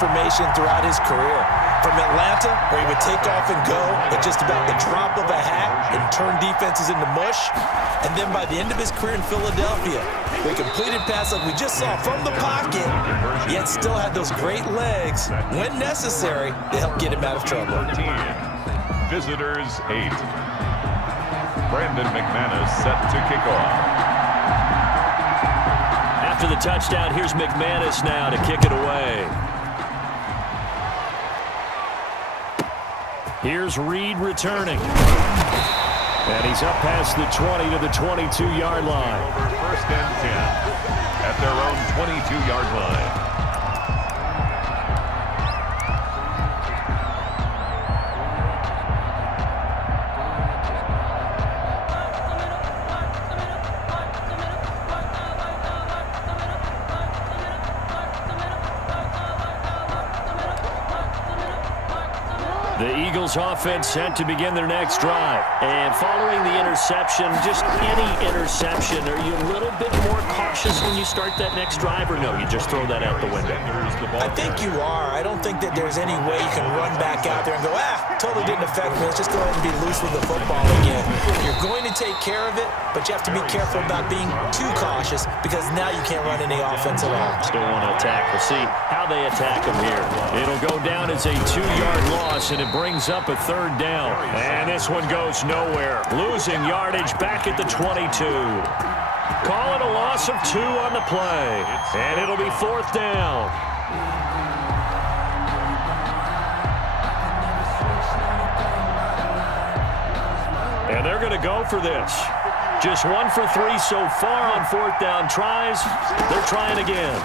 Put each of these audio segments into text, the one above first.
Formation throughout his career. From Atlanta, where he would take off and go at just about the drop of a hat and turn defenses into mush. And then by the end of his career in Philadelphia, the completed pass like we just saw from the pocket, yet still had those great legs, when necessary, to help get him out of trouble. 14. Visitors 8. Brandon McManus set to kick off. After the touchdown, here's McManus now to kick it away. Here's Reed returning. And he's up past the 20 to the 22-yard line. Over 1st and 10 at their own 22-yard line. The Eagles offense set to begin their next drive. And following the interception, just any interception, are you a little bit more cautious when you start that next drive, or no, you just throw that out the window? I think you are. I don't think that there's any way you can run back out there and go, totally didn't affect me. Let's just go ahead and be loose with the football again. You're going to take care of it, but you have to be careful about being too cautious because now you can't run any offense at all. Still want to attack. We'll see how they attack them here. It'll go down as a 2-yard loss, and it brings up a 3rd down. And this one goes nowhere. Losing yardage back at the 22. Call it a loss of 2 on the play. And it'll be 4th down. And they're going to go for this. Just 1 for 3 so far on 4th down tries. They're trying again.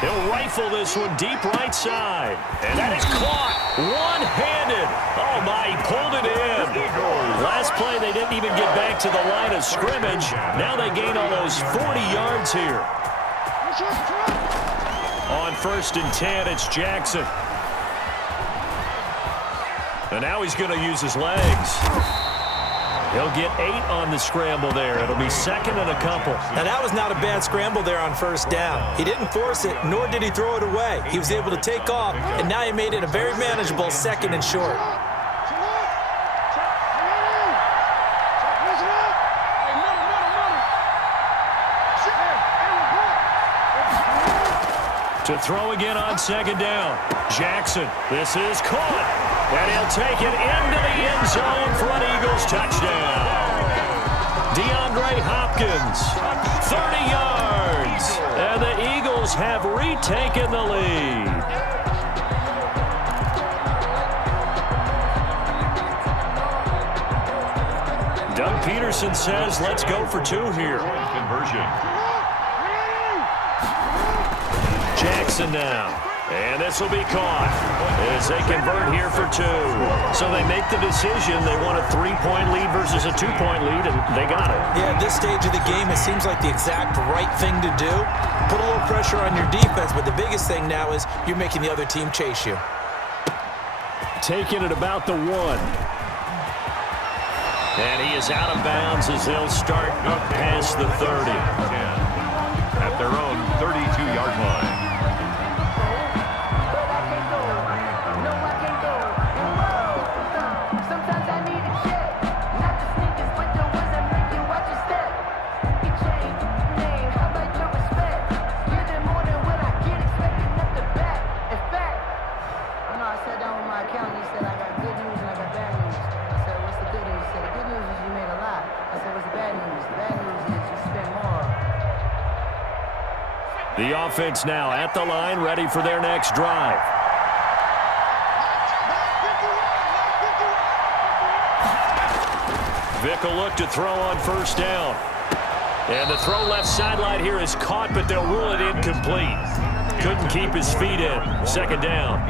He'll rifle this one deep right side. And that is caught one-handed. Oh, my, he pulled it in. Last play, they didn't even get back to the line of scrimmage. Now they gain almost 40 yards here. On 1st and 10, it's Jackson. And now he's going to use his legs. He'll get 8 on the scramble there. It'll be 2nd and a couple. Now, that was not a bad scramble there on 1st down. He didn't force it, nor did he throw it away. He was able to take off, and now he made it a very manageable 2nd and short. To throw again on 2nd down. Jackson, this is caught. And he'll take it into the end zone for an Eagles touchdown. DeAndre Hopkins, 30 yards. And the Eagles have retaken the lead. Doug Peterson says, let's go for 2 here. Conversion. Jackson now. And this will be caught as they convert here for 2. So they make the decision. They want a 3-point lead versus a 2-point lead, and they got it. Yeah, at this stage of the game, it seems like the exact right thing to do. Put a little pressure on your defense, but the biggest thing now is you're making the other team chase you. Taking it about the 1. And he is out of bounds as they'll start up past the 30. 10 at their own 32-yard line. The offense now at the line, ready for their next drive. Vick will look to throw on 1st down. And the throw left sideline here is caught, but they'll rule it incomplete. Couldn't keep his feet in. 2nd down.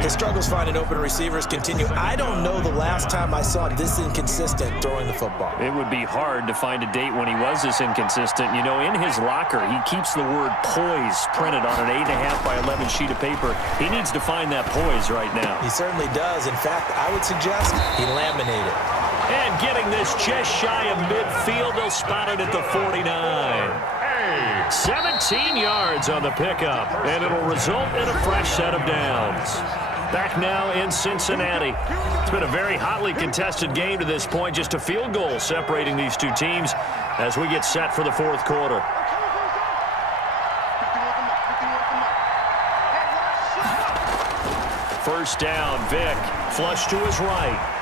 The struggles finding open receivers continue. I don't know the last time I saw this inconsistent throwing the football. It would be hard to find a date when he was this inconsistent. You know, in his locker, he keeps the word poise printed on an 8.5 by 11 sheet of paper. He needs to find that poise right now. He certainly does. In fact, I would suggest he laminated. And getting this just shy of midfield, they'll spot it at the 49. 17 yards on the pickup, and it'll result in a fresh set of downs. Back now in Cincinnati. It's been a very hotly contested game to this point. Just a field goal separating these two teams as we get set for the fourth quarter. First down, Vick. Flush to his right.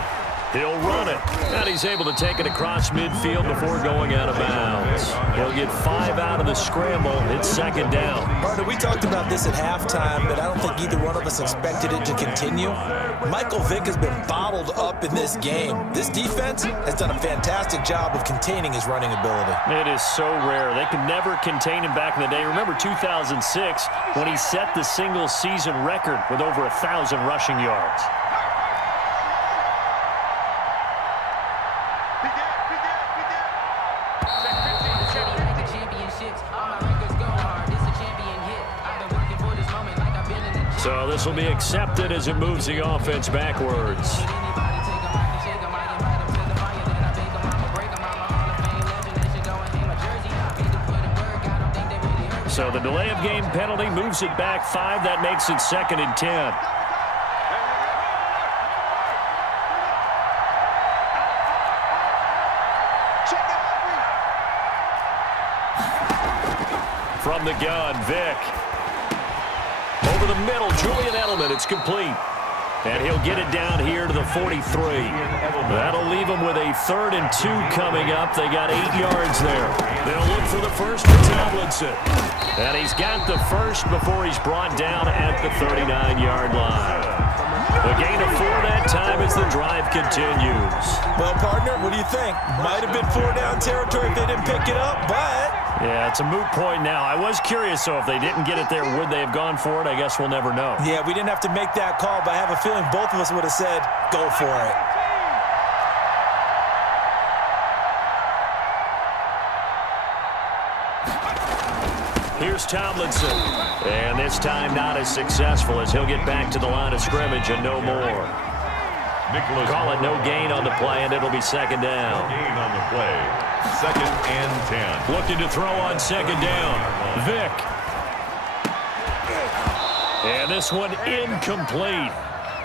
He'll run it. And he's able to take it across midfield before going out of bounds. He'll get 5 out of the scramble. It's second down. Partner, we talked about this at halftime, but I don't think either one of us expected it to continue. Michael Vick has been bottled up in this game. This defense has done a fantastic job of containing his running ability. It is so rare. They could never contain him back in the day. Remember 2006 when he set the single-season record with over 1,000 rushing yards. So this will be accepted as it moves the offense backwards. So the delay of game penalty moves it back 5. That makes it second and 10. From the gun, Vick. Over the middle, Julian Edelman. It's complete. And he'll get it down here to the 43. That'll leave him with a 3rd and 2 coming up. They got 8 yards there. They'll look for the first for Tomlinson. And he's got the first before he's brought down at the 39-yard line. A gain of 4 that time as the drive continues. Well, partner, what do you think? Might have been 4-down territory if they didn't pick it up, but... Yeah, it's a moot point now. I was curious, so if they didn't get it there, would they have gone for it? I guess we'll never know. Yeah, we didn't have to make that call, but I have a feeling both of us would have said, go for it. Here's Tomlinson. And this time not as successful as he'll get back to the line of scrimmage and no more. Call it no gain on the play, and it'll be second down. No gain on the play. Second and 10. Looking to throw on second down. Vick. And this one incomplete.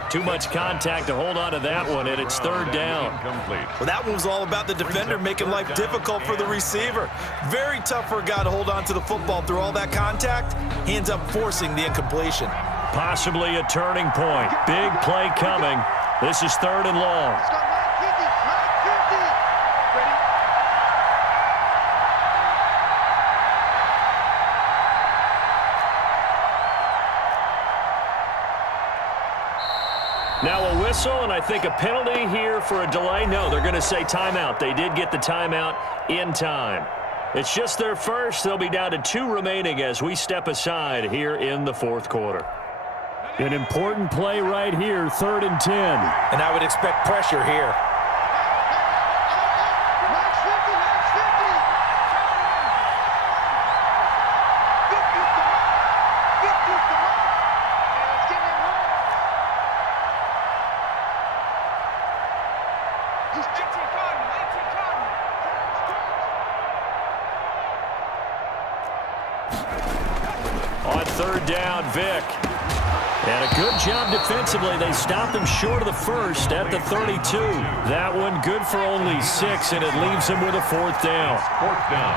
Too much contact to hold on to that one, and it's third down. Well, that one was all about the defender making life difficult for the receiver. Very tough for a guy to hold on to the football through all that contact. He ends up forcing the incompletion. Possibly a turning point. Big play coming. This is third and long. Now a whistle, and I think a penalty here for a delay. No, they're going to say timeout. They did get the timeout in time. It's just their first. They'll be down to 2 remaining as we step aside here in the fourth quarter. An important play right here, 3rd and 10. And I would expect pressure here. On third down, Vick. And a good job defensively. They stopped him short of the first at the 32. That one good for only 6, and it leaves him with a 4th down. 4th down.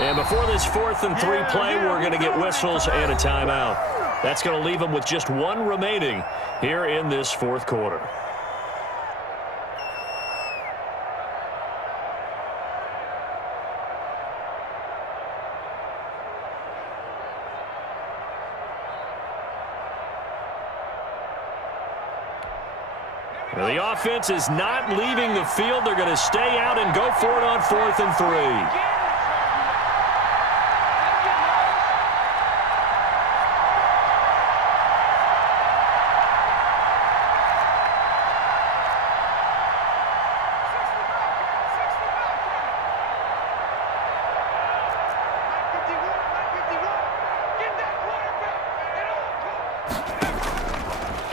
And before this 4th and 3 play, we're going to get whistles and a timeout. That's going to leave them with just 1 remaining here in this fourth quarter. Well, the offense is not leaving the field. They're going to stay out and go for it on 4th and 3.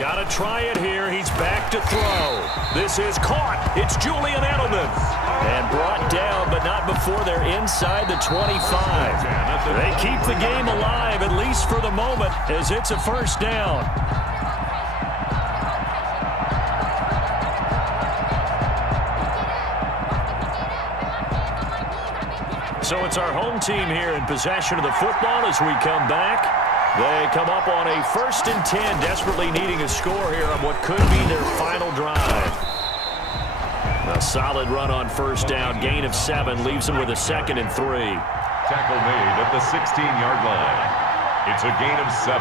Got to try it here. He's back to throw. This is caught. It's Julian Edelman. And brought down, but not before they're inside the 25. They keep the game alive, at least for the moment, as it's a first down. So it's our home team here in possession of the football as we come back. They come up on a 1st and 10, desperately needing a score here on what could be their final drive. A solid run on first down, gain of 7, leaves them with a 2nd and 3. Tackle made at the 16-yard line. It's a gain of 7.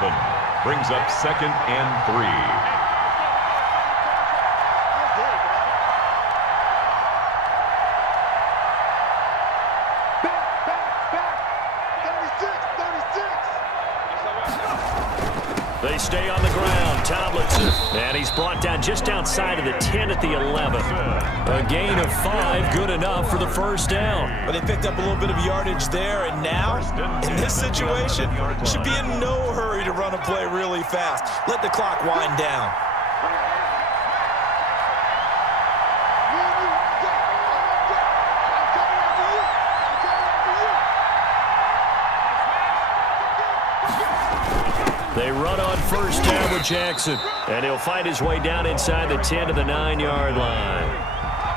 Brings up 2nd and 3. They stay on the ground. Tomlinson. And he's brought down just outside of the 10 at the 11. A gain of 5, good enough for the first down. But they picked up a little bit of yardage there, and now, in this situation, should be in no hurry to run a play really fast. Let the clock wind down. They run on first down with Jackson. And he'll fight his way down inside the 10 to the 9-yard line.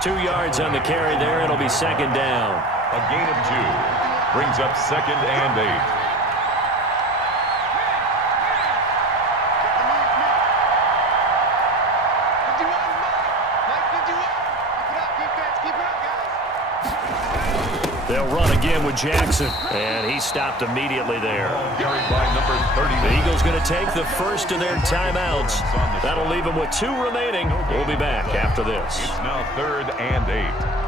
2 yards on the carry there. It'll be 2nd down. A gain of 2. Brings up 2nd and 8. They'll run again with Jackson, and he stopped immediately there. Carried by number 30. The Eagles going to take the first of their timeouts. That'll leave them with 2 remaining. We'll be back after this. It's now 3rd and 8.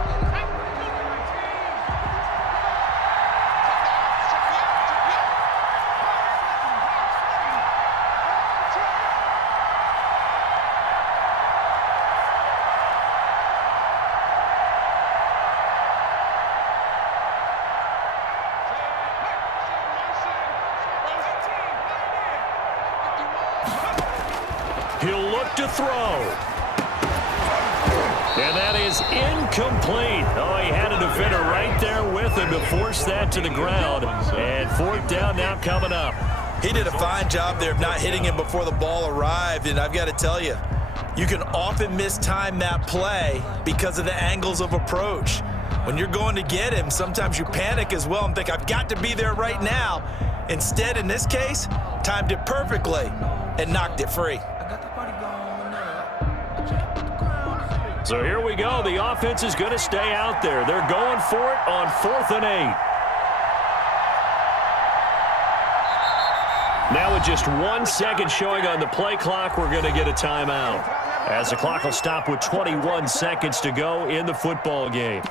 He'll look to throw. And that is incomplete. Oh, he had a defender right there with him to force that to the ground. And 4th down now coming up. He did a fine job there of not hitting him before the ball arrived, and I've got to tell you, you can often mistime that play because of the angles of approach. When you're going to get him, sometimes you panic as well and think, I've got to be there right now. Instead, in this case, timed it perfectly and knocked it free. So here we go. The offense is going to stay out there. They're going for it on 4th and 8. Now with just 1 second showing on the play clock, we're going to get a timeout, as the clock will stop with 21 seconds to go in the football game.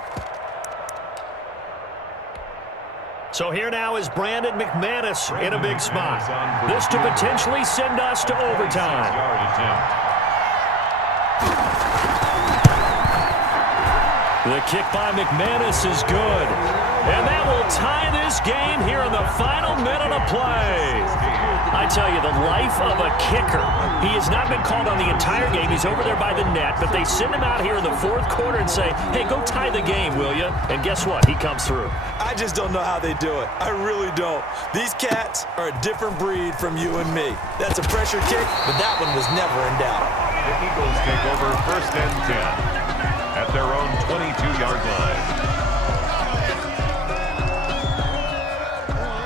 So here now is Brandon McManus in a big spot. This to potentially send us to overtime. The kick by McManus is good. And that will tie this game here in the final minute of play. I tell you, the life of a kicker. He has not been called on the entire game. He's over there by the net, but they send him out here in the 4th quarter and say, hey, go tie the game, will you? And guess what? He comes through. I just don't know how they do it. I really don't. These cats are a different breed from you and me. That's a pressure kick, but that one was never in doubt. The Eagles take over 1st and 10 at their own 22-yard line.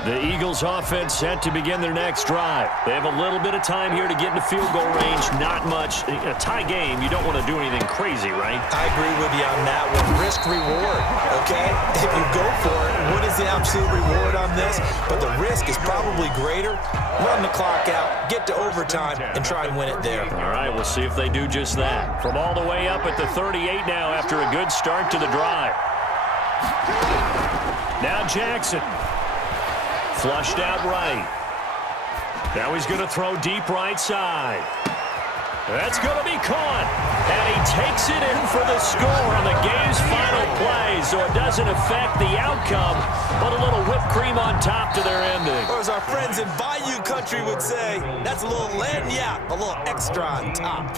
The Eagles offense set to begin their next drive. They have a little bit of time here to get into field goal range. Not much. In a tie game, you don't want to do anything crazy, right? I agree with you on that one. Risk reward, okay? If you go for it, what is the absolute reward on this? But the risk is probably greater. Run the clock out, get to overtime, and try and win it there. All right, we'll see if they do just that. From all the way up at the 38 now after a good start to the drive. Now Jackson. Flushed out right. Now he's going to throw deep right side. That's going to be caught. And he takes it in for the score on the game's final play, so it doesn't affect the outcome, but a little whipped cream on top to their ending. Or as our friends in Bayou Country would say, that's a little lagniappe, a little extra on top.